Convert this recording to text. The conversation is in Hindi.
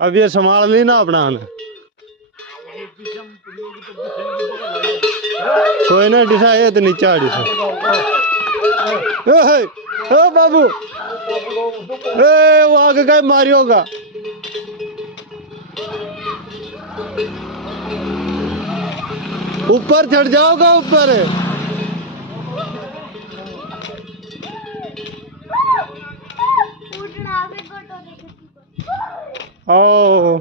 अब ये संभाल ली ना अपना ने। कोई ना डिसा है तो नीचा डिसा ओ बाबू वो आगे का मारी होगा। ऊपर चढ़ जाओगा ऊपर ओ